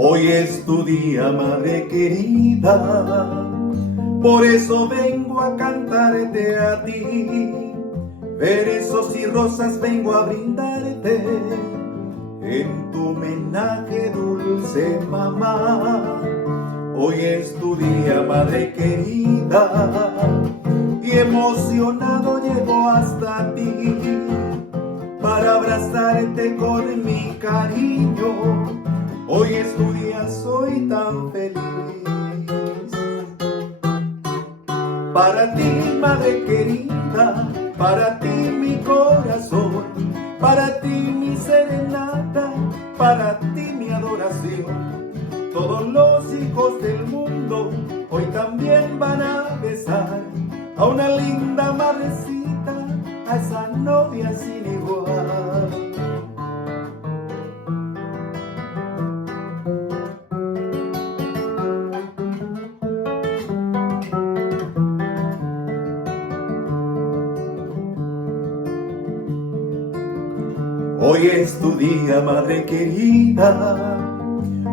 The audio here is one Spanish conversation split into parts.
Hoy es tu día, madre querida, por eso vengo a cantarte a ti. Versos y rosas vengo a brindarte en tu homenaje, dulce mamá. Hoy es tu día, madre querida, y emocionado llego hasta ti para abrazarte con mi cariño. Hoy es tu día, soy tan feliz. Para ti, madre querida, para ti mi corazón, para ti mi serenata, para ti mi adoración. Todos los hijos del mundo hoy también van a besar a una linda madrecita, a esa novia sin igual. Hoy es tu día, madre querida,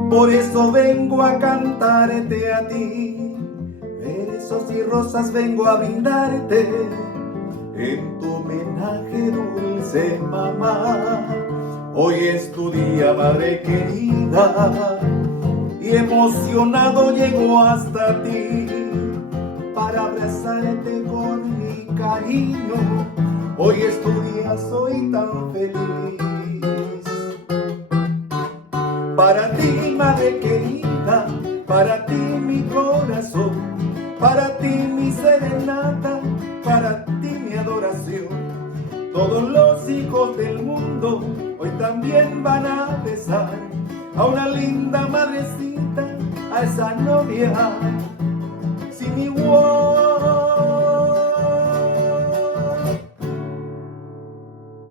por eso vengo a cantarte a ti. Versos y rosas vengo a brindarte en tu homenaje, dulce mamá. Hoy es tu día, madre querida, y emocionado llego hasta ti para abrazarte con mi cariño. Hoy es tu día, soy tan feliz. Para ti, madre querida, para ti mi corazón, para ti mi serenata, para ti mi adoración. Todos los hijos del mundo hoy también van a besar a una linda madrecita, a esa novia sin igual.